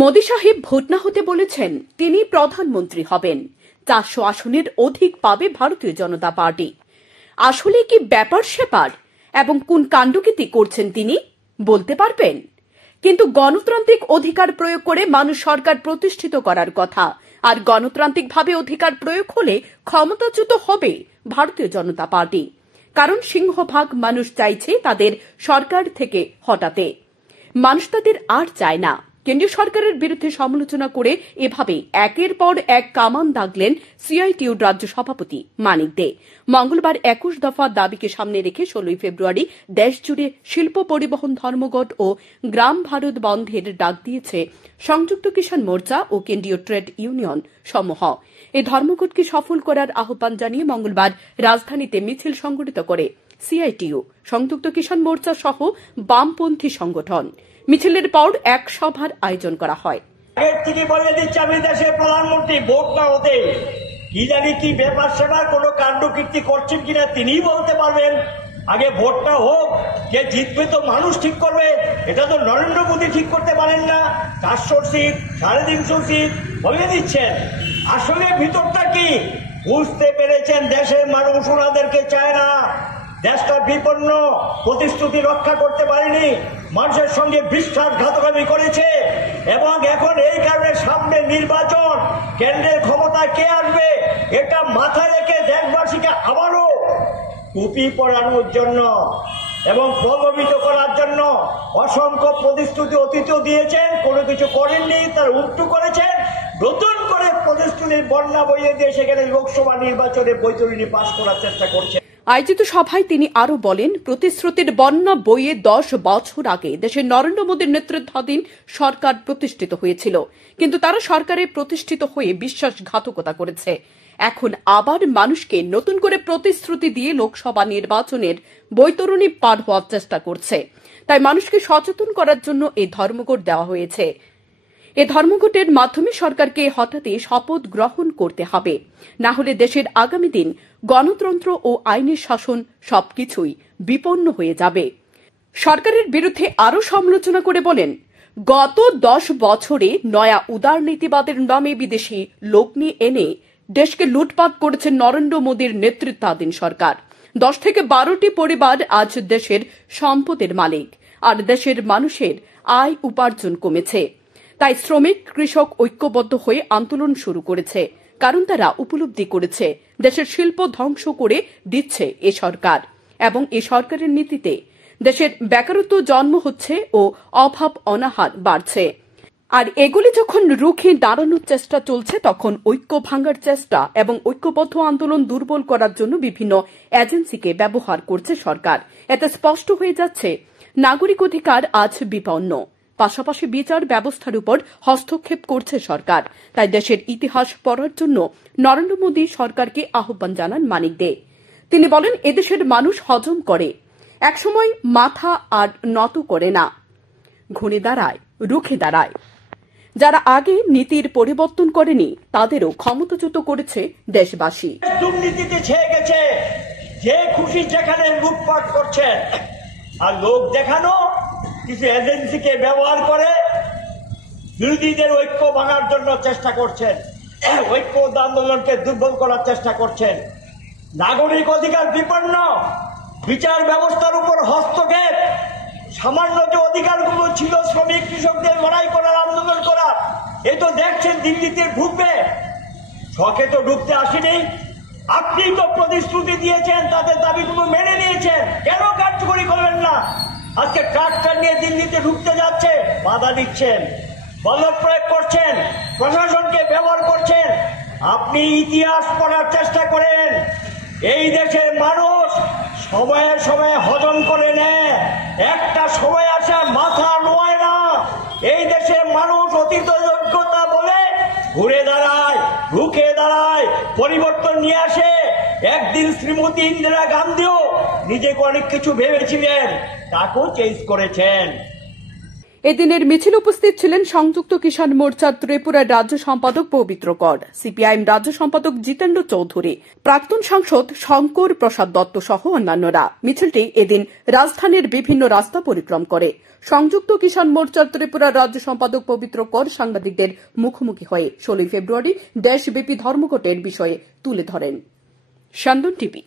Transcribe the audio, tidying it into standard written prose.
মোদি সাহেব ভোট না হতে বলেছেন তিনি প্রধানমন্ত্রী হবেন। ৪০০ আসনের অধিক পাবে ভারতীয় জনতা পার্টি। আসলে কি ব্যাপার স্যাপার এবং কোন কাণ্ডকীর্তি করছেন তিনি বলতে পারবেন? কিন্তু গণতান্ত্রিক অধিকার প্রয়োগ করে মানুষ সরকার প্রতিষ্ঠিত করার কথা, আর গণতান্ত্রিকভাবে অধিকার প্রয়োগ হলে ক্ষমতাচ্যুত হবে ভারতীয় জনতা পার্টি। কারণ সিংহভাগ মানুষ চাইছে তাদের সরকার থেকে হটাতে। মানুষ তাদের আর চায় না। কেন্দ্রীয় সরকারের বিরুদ্ধে সমালোচনা করে এভাবে একের পর এক কামান দাগলেন সিআইটিইউর রাজ্য সভাপতি মানিক দে। মঙ্গলবার ২১ দফা দাবিকে সামনে রেখে ১৬ ফেব্রুয়ারি দেশজুড়ে শিল্প, পরিবহন, ধর্মঘট ও গ্রাম ভারত বন্ধের ডাক দিয়েছে সংযুক্ত কিষাণ মোর্চা ও কেন্দ্রীয় ট্রেড ইউনিয়ন সমূহ। এই ধর্মঘটকে সফল করার আহ্বান জানিয়ে মঙ্গলবার রাজধানীতে মিছিল সংগঠিত করে সিআইটিইউ, সংযুক্ত কিষাণ মোর্চা সহ বামপন্থী সংগঠন। মিছিলের পর এক সভার আয়োজন করা হয়। তিনি বলে দিচ্ছে আমি দেশের প্রধানমন্ত্রী, ভোট না হতে কি জানি কি ব্যাপার সেবার কোনো কাণ্ডকীর্তি করছেন কিনা তিনিই বলতে পারবেন। আগে ভোটটা হোক, কে জিতবে তো মানুষ ঠিক করবে। এটা তো নরেন্দ্র মোদী ঠিক করতে পারেন না। ৪০০ সিট, ৩৫০ সিট বলে দিচ্ছেন। আসলে ভিতরটা কি বুঝতে পেরেছেন? দেশের মানুষ ওনাদেরকে চায় না। দেশটা বিপন্ন, প্রতিশ্রুতি রক্ষা করতে পারেনি, মানুষের সঙ্গে বিশ্বাসঘাতকামি করেছে এবং এখন এই কারণে সামনে নির্বাচন, কেন্দ্রের ক্ষমতায় কে আসবে এটা মাথায় রেখে দেশবাসীকে আবারও টুপি পরানোর জন্য এবং প্রলোভিত করার জন্য অসংখ্য প্রতিশ্রুতি অতীতেও দিয়েছেন, কোনো কিছু করেননি, তার উল্টো করেছেন। নতুন করে প্রতিশ্রুতির বন্যা বইয়ে দিয়ে সেখানে লোকসভা নির্বাচনে বৈতরণী পাস করার চেষ্টা করছে। আয়োজিত সভায় তিনি আরো বলেন, প্রতিশ্রুতির বন্যা বইয়ে ১০ বছর আগে দেশের নরেন্দ্র মোদীর নেতৃত্বাধীন সরকার প্রতিষ্ঠিত হয়েছিল, কিন্তু তারা সরকারে প্রতিষ্ঠিত হয়ে বিশ্বাসঘাতকতা করেছে। এখন আবার মানুষকে নতুন করে প্রতিশ্রুতি দিয়ে লোকসভা নির্বাচনের বৈতরণী পার হওয়ার চেষ্টা করছে। তাই মানুষকে সচেতন করার জন্য এই ধর্মঘট দেওয়া হয়েছে। এ ধর্মঘটের মাধ্যমে সরকারকে হঠাৎ শপথ গ্রহণ করতে হবে, না হলে দেশের আগামী দিন গণতন্ত্র ও আইনের শাসন সবকিছুই বিপন্ন হয়ে যাবে। সরকারের বিরুদ্ধে আরও সমালোচনা করে বলেন, গত ১০ বছরে নয়া উদারনীতিবাদের নামে বিদেশি লোক নিয়ে এনে দেশকে লুটপাট করেছে নরেন্দ্র মোদীর নেতৃত্বাধীন সরকার। ১০ থেকে ১২টি পরিবার আজ দেশের সম্পদের মালিক, আর দেশের মানুষের আয় উপার্জন কমেছে। তাই শ্রমিক, কৃষক ঐক্যবদ্ধ হয়ে আন্দোলন শুরু করেছে, কারণ তারা উপলব্ধি করেছে দেশের শিল্প ধ্বংস করে দিচ্ছে এ সরকার, এবং এ সরকারের নীতিতে দেশের বেকারত্ব জন্ম হচ্ছে ও অভাব অনাহার বাড়ছে। আর এগুলি যখন রুখে দাঁড়ানোর চেষ্টা চলছে, তখন ঐক্য ভাঙার চেষ্টা এবং ঐক্যবদ্ধ আন্দোলন দুর্বল করার জন্য বিভিন্ন এজেন্সিকে ব্যবহার করছে সরকার। এতে স্পষ্ট হয়ে যাচ্ছে নাগরিক অধিকার আজ বিপন্ন, পাশাপাশি বিচার ব্যবস্থার উপর হস্তক্ষেপ করছে সরকার। তাই দেশের ইতিহাস পড়ার জন্য নরেন্দ্র মোদী সরকারকে আহ্বান জানান মানিক দে। তিনি বলেন, এদেশের মানুষ হজম করে, একসময় মাথা আর নত করে না, ঘুরে দাঁড়ায়, রুখে দাঁড়ায়। যারা আগে নীতির পরিবর্তন করেনি তাদেরও ক্ষমতাচ্যুত করেছে দেশবাসী। দুর্নীতিতে ছেয়ে গেছে, যে খুশি যেখানে লুটপাট করছে, আর লোক দেখানো কিছু এজেন্সিকে ব্যবহার করে বিরোধীদের ঐক্য ভাঙার জন্য চেষ্টা করছেন, ঐক্য আন্দোলনকে দুর্বল করার চেষ্টা করছেন। নাগরিক অধিকার বিপন্ন, বিচার ব্যবস্থার উপর হস্তক্ষেপ, সামান্য যে অধিকারগুলো ছিল শ্রমিক কৃষকদের লড়াই করার, আন্দোলন করার, এই তো দেখছেন দিল্লিতে ঢুকবে, শখে তো ঢুকতে আসেনি। আপনি তো প্রতিশ্রুতি দিয়েছেন, তাদের দাবিগুলো মেনে নিয়েছেন, কেন কার্যকরী করবেন না? আজকে ট্রাক্টর নিয়ে দিল্লিতে ঢুকতে যাচ্ছে, বাধা দিচ্ছেন, বল প্রয়োগ করছেন, প্রশাসনকে ব্যবহার করছেন। আপনি ইতিহাস পড়ার চেষ্টা করেন। এই দেশের মানুষ সময়ে সময়ে হজম করে নেয়, একটা সময় আসা মাথা নোয় না। এই দেশের মানুষ অতীত যোগ্যতা বলে ঘুরে দাঁড়ায়, রুখে দাঁড়ায়, পরিবর্তন নিয়ে আসে। একদিন শ্রীমতী ইন্দিরা গান্ধীও নিজেকে অনেক কিছু ভেবেছিলেন, তাকেও চেঞ্জ করেছেন। এদিনের মিছিল উপস্থিত ছিলেন সংযুক্ত কিষাণ মোর্চার ত্রিপুরার রাজ্য সম্পাদক পবিত্র কর, সিপিআইএম রাজ্য সম্পাদক জিতেন্দ্র চৌধুরী, প্রাক্তন সাংসদ শঙ্কর প্রসাদ দত্ত সহ অন্যান্যরা। মিছিলটি এদিন রাজধানীর বিভিন্ন রাস্তা পরিক্রম করে। সংযুক্ত কিষাণ মোর্চার ত্রিপুরার রাজ্য সম্পাদক পবিত্র কর সাংবাদিকদের মুখোমুখি হয়ে 16 ফেব্রুয়ারি দেশব্যাপী ধর্মঘটের বিষয়ে তুলে ধরেন। শান্তন টিভি।